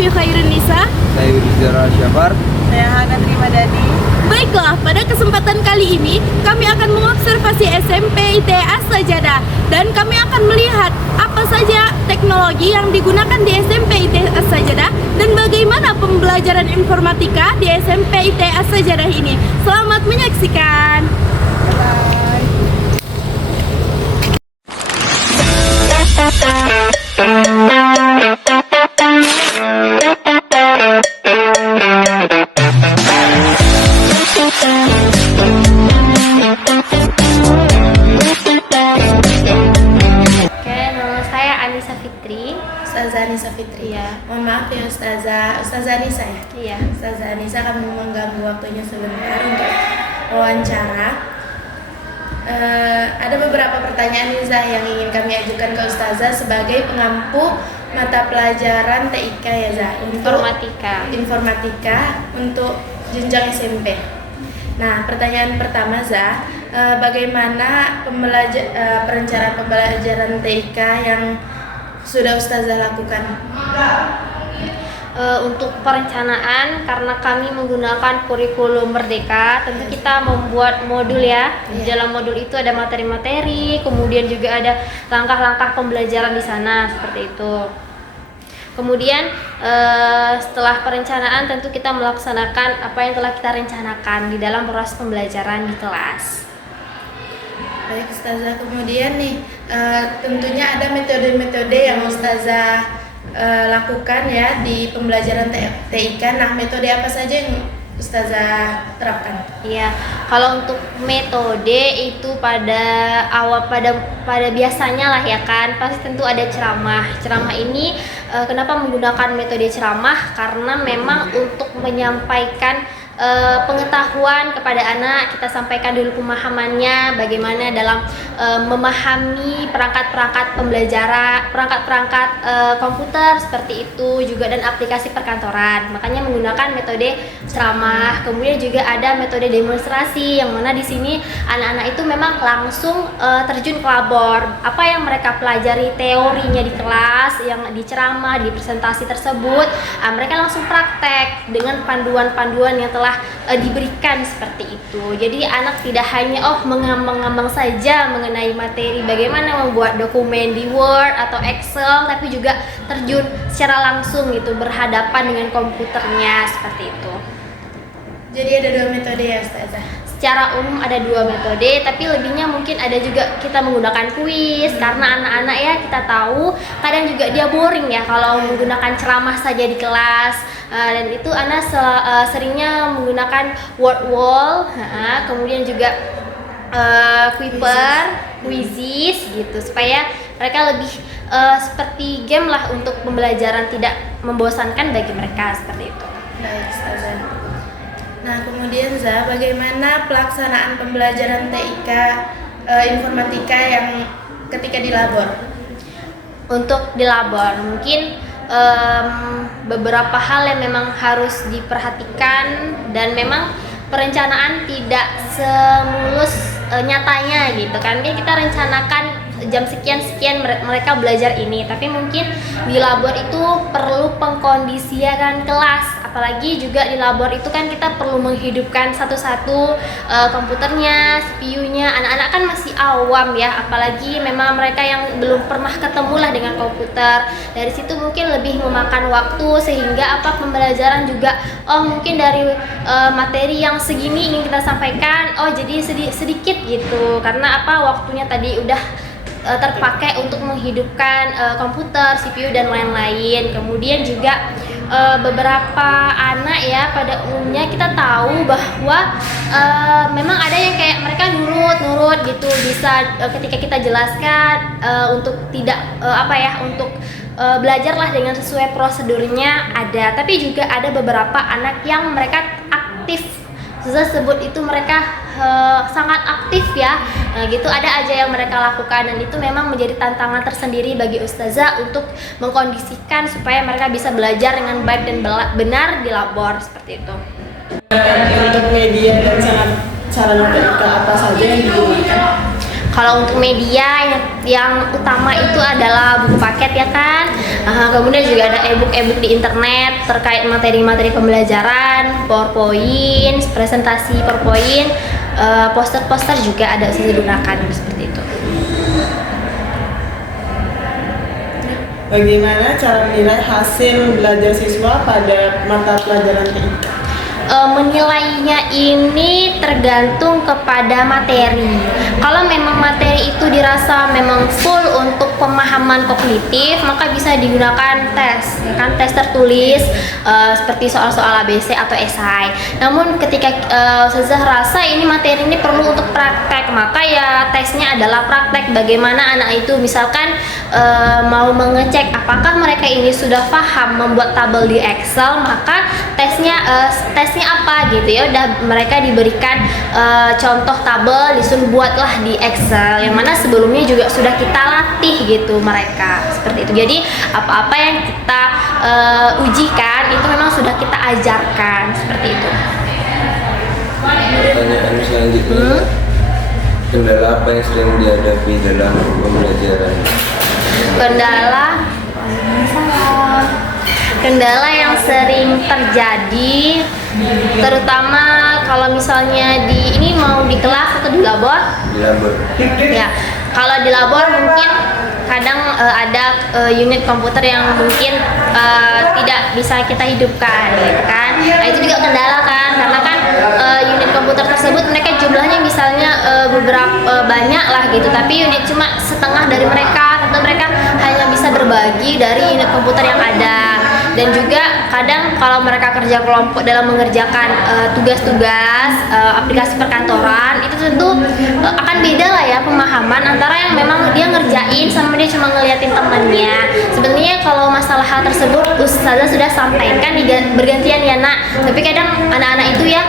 Lutfi Khairunisa. Saya Rizara Syabar. Saya Hana Trimadani. Baiklah, pada kesempatan kali ini kami akan mengobservasi SMP ITS Sajadah dan kami akan melihat apa saja teknologi yang digunakan di SMP ITS Sajadah dan bagaimana pembelajaran informatika di SMP ITS Sajadah ini. Selamat menyaksikan. Ustazah Anissa Fitri. Iya. Mohon maaf ya Ustazah Anissa ya. Iya. Ustazah Anissa akan mengganggu waktunya sebentar untuk wawancara. Ada beberapa pertanyaan Nisa yang ingin kami ajukan ke Ustazah sebagai pengampu mata pelajaran TIK ya Zah. Informatika untuk jenjang SMP. Nah, pertanyaan pertama Zah, bagaimana perencanaan pembelajaran TIK yang sudah Ustazah lakukan? Untuk perencanaan, karena kami menggunakan kurikulum Merdeka, tentu kita membuat modul ya. Di dalam modul itu ada materi-materi, kemudian juga ada langkah-langkah pembelajaran di sana, seperti itu. Kemudian setelah perencanaan tentu kita melaksanakan apa yang telah kita rencanakan di dalam proses pembelajaran di kelas. Baik Ustazah, kemudian nih tentunya ada metode-metode yang Ustazah lakukan ya di pembelajaran TIK. Nah, metode apa saja yang Ustazah terapkan? Iya, kalau untuk metode itu pada biasanya lah ya kan, pasti tentu ada ceramah. Ceramah ini kenapa menggunakan metode ceramah? Karena memang untuk menyampaikan pengetahuan kepada anak, kita sampaikan dulu pemahamannya, bagaimana dalam memahami perangkat-perangkat pembelajaran, perangkat-perangkat komputer seperti itu juga, dan aplikasi perkantoran. Makanya menggunakan metode ceramah. Kemudian juga ada metode demonstrasi, yang mana di sini anak-anak itu memang langsung terjun ke labor. Apa yang mereka pelajari teorinya di kelas, yang di ceramah, di presentasi tersebut, mereka langsung praktek dengan panduan-panduan yang telah diberikan seperti itu. Jadi anak tidak hanya mengambang-ngambang saja mengenai materi bagaimana membuat dokumen di Word atau Excel, tapi juga terjun secara langsung gitu, berhadapan dengan komputernya seperti itu. Jadi ada dua metode ya Ustazah? Secara umum ada dua metode, tapi lebihnya mungkin ada juga kita menggunakan kuis, karena anak-anak ya kita tahu kadang juga dia boring ya kalau menggunakan ceramah saja di kelas. Dan itu anak seringnya menggunakan word wall, kemudian juga quizzes gitu, supaya mereka lebih seperti game lah untuk pembelajaran, tidak membosankan bagi mereka seperti itu. Baik Ustazah. Nah, kemudian Zah, bagaimana pelaksanaan pembelajaran TIK informatika yang ketika di labor? Untuk di labor mungkin beberapa hal yang memang harus diperhatikan, dan memang perencanaan tidak semulus nyatanya gitu kan. Kita rencanakan jam sekian mereka belajar ini, tapi mungkin di labor itu perlu pengkondisian kelas. Apalagi juga di labor itu kan kita perlu menghidupkan satu-satu komputernya, CPU-nya. Anak-anak kan masih awam ya, apalagi memang mereka yang belum pernah ketemu lah dengan komputer. Dari situ mungkin lebih memakan waktu, sehingga pembelajaran juga mungkin dari materi yang segini ingin kita sampaikan jadi sedikit gitu, karena waktunya tadi udah terpakai untuk menghidupkan komputer, CPU dan lain-lain. Kemudian juga beberapa anak ya pada umumnya kita tahu bahwa memang ada yang kayak mereka nurut gitu, bisa ketika kita jelaskan untuk tidak untuk belajarlah dengan sesuai prosedurnya ada. Tapi juga ada beberapa anak yang mereka aktif, Ustazah sebut itu mereka sangat aktif ya, gitu. Ada aja yang mereka lakukan, dan itu memang menjadi tantangan tersendiri bagi Ustazah untuk mengkondisikan supaya mereka bisa belajar dengan baik dan benar di labor seperti itu. Untuk media dan sarana TIK apa saja yang digunakan? Kalau untuk media yang utama itu adalah buku paket ya kan. Kemudian juga ada e-book di internet terkait materi-materi pembelajaran, PowerPoint, presentasi PowerPoint, poster-poster juga ada digunakan seperti itu. Bagaimana cara menilai hasil belajar siswa pada mata pelajaran TIK? Menilainya ini tergantung kepada materi. Kalau memang materi itu dirasa memang full untuk pemahaman kognitif, maka bisa digunakan tes, ya kan, tes tertulis seperti soal-soal ABC atau esai. Namun ketika Ustazah rasa ini materi ini perlu untuk praktek, maka ya tesnya adalah praktek. Bagaimana anak itu misalkan mau mengecek apakah mereka ini sudah paham membuat tabel di Excel, maka tesnya apa gitu ya, udah mereka diberikan contoh tabel, disuruh buatlah di Excel, yang mana sebelumnya juga sudah kita latih gitu mereka seperti itu. Jadi apa-apa yang kita ujikan itu memang sudah kita ajarkan seperti itu. Pertanyaan selanjutnya, kendala apa yang sering dihadapi dalam pembelajaran? Kendala yang sering terjadi, terutama kalau misalnya ini mau di kelas atau di labor? Di labor. Ya, kalau di labor mungkin kadang ada unit komputer yang mungkin tidak bisa kita hidupkan, gitu kan? Nah, itu juga kendala kan, karena kan unit komputer tersebut mereka jumlahnya misalnya beberapa banyak lah gitu, tapi unit cuma setengah dari mereka, atau mereka hanya bisa berbagi dari unit komputer yang ada. Dan juga kadang kalau mereka kerja kelompok dalam mengerjakan tugas-tugas aplikasi perkantoran, itu tentu akan beda lah ya pemahaman antara yang memang dia ngerjain sama dia cuma ngeliatin temannya. Sebenarnya kalau masalah hal tersebut Ustazah sudah sampaikan bergantian ya nak, tapi kadang anak-anak itu ya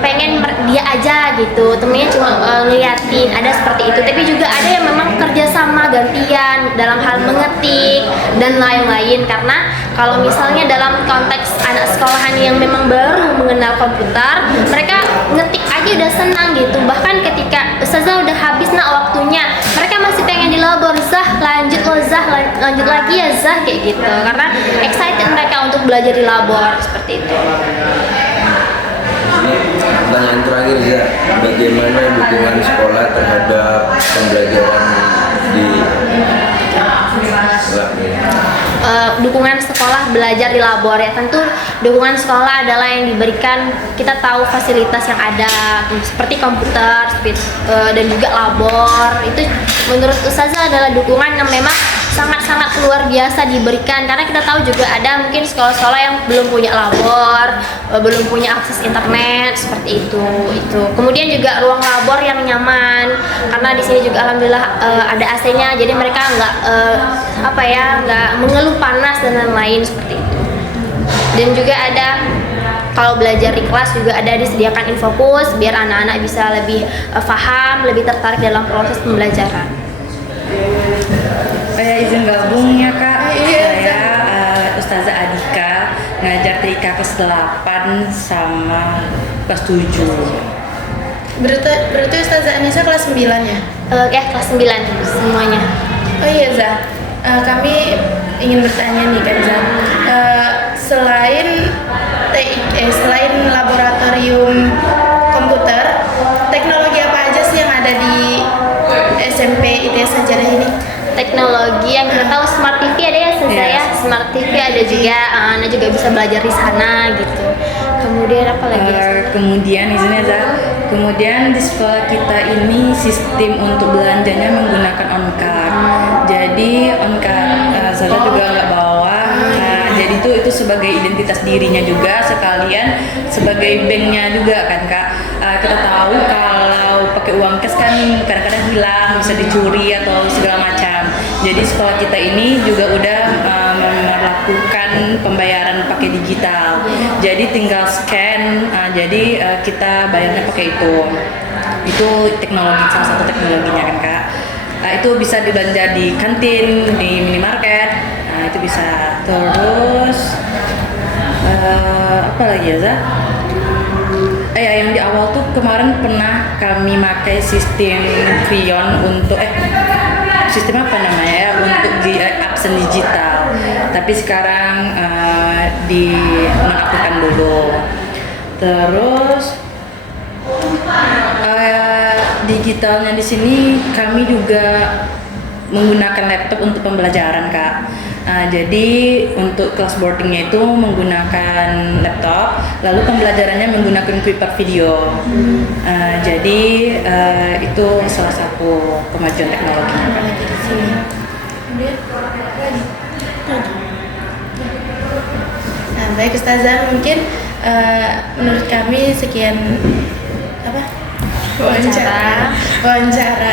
pengen dia aja gitu, temennya cuma ngeliatin, ada seperti itu. Tapi juga ada yang memang kerjasama gantian dalam hal mengetik dan lain-lain, karena kalau misalnya dalam konteks anak sekolahan yang memang baru mengenal komputer, mereka ngetik aja udah senang gitu. Bahkan ketika Ustazah udah habis nak waktunya, mereka masih pengen di labor, Zah lanjut loh Zah, lanjut lagi ya Zah, kayak gitu, karena excited mereka untuk belajar di labor seperti itu. Pertanyaan terakhir ya, bagaimana dukungan sekolah terhadap pembelajaran di lab ini? Dukungan sekolah belajar di labor ya, tentu dukungan sekolah adalah yang diberikan, kita tahu fasilitas yang ada seperti komputer dan juga labor. Itu menurut Ustazah adalah dukungan yang memang sangat-sangat luar biasa diberikan, karena kita tahu juga ada mungkin sekolah-sekolah yang belum punya labor, belum punya akses internet seperti itu. Kemudian juga ruang labor yang nyaman, karena di sini juga alhamdulillah ada AC-nya, jadi mereka nggak mengeluh panas dan lain-lain seperti itu. Dan juga ada, kalau belajar di kelas juga ada disediakan infokus biar anak-anak bisa lebih paham, lebih tertarik dalam proses pembelajaran. Saya izin gabung ya Kak. Saya Ustazah Adika, ngajar TIK kelas 8 sama kelas 7. Berarti Ustazah Anissa kelas 9 ya? Ya, kelas 9 semuanya. Oh iya Zah, kami ingin bertanya nih kan Zah, selain laboratorium komputer, teknologi apa aja sih yang ada di SMP ITS Sajadah ini? Teknologi yang kita tahu Smart TV ada ya saya, Smart TV ada juga, anak juga bisa belajar di sana gitu. Kemudian apa lagi? Kemudian izinnya Zah, kemudian di sekolah kita ini sistem untuk belanjanya menggunakan on-card. Jadi on-card saya juga nggak bawa. Jadi itu sebagai identitas dirinya juga, sekalian sebagai banknya juga kan Kak. Kita tahu kalau pakai uang cash kan kadang-kadang hilang, bisa dicuri atau segala macam. Jadi sekolah kita ini juga udah melakukan pembayaran pakai digital. Jadi tinggal scan, jadi kita bayarnya pakai itu. Itu teknologi, salah satu teknologinya kan Kak. Itu bisa dibelanja di kantin, di minimarket. Nah itu bisa. Terus apa lagi ya Zah? yang di awal tuh kemarin pernah kami pakai sistem Krion untuk sistem apa namanya ya, untuk di absen digital. Tapi sekarang dinonaktifkan dulu. Terus digitalnya di sini kami juga menggunakan laptop untuk pembelajaran, Kak. Jadi untuk kelas boardingnya itu menggunakan laptop, lalu pembelajarannya menggunakan Kuiper video. Jadi itu salah satu kemajuan teknologinya, Kak. Lagi di sini. Kemudian nah, baik Ustazah, mungkin menurut kami sekian apa? Wawancara.